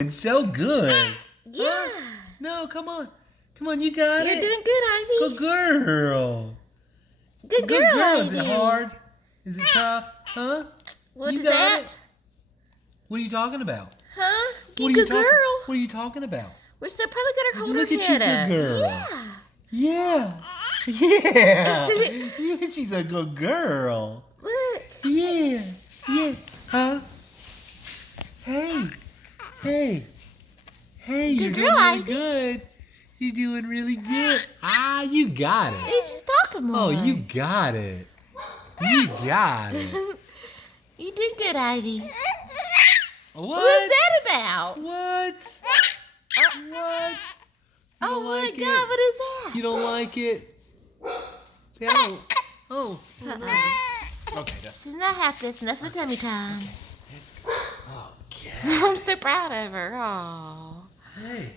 And so good. Yeah. Huh? No, come on. Come on, you got You're it. doing good, Ivy. Good girl. Good girl, Is Ivy. it hard? Is it tough? Huh? What you is got that? It. What are you talking about? Huh? What You good girl. What are you talking about? We're still probably gonna hold Look her at head you, up. good girl. Yeah. Yeah. Yeah. She's a good girl. Look. Yeah. Yeah. Huh? Hey. Hey. Hey, Good you're girl, doing really Ivy. good. You're doing really good. Ah, you got it. He's just talking more. Oh, you got it. You got it. You did good, Ivy. What? What's that about? What? What? You Oh don't my like God, it? what is that? You don't like it? Oh. Oh. Okay, This is not happening. It's enough of the tummy time. Let's go. Oh, God. I'm so proud of her. Aww. Hey.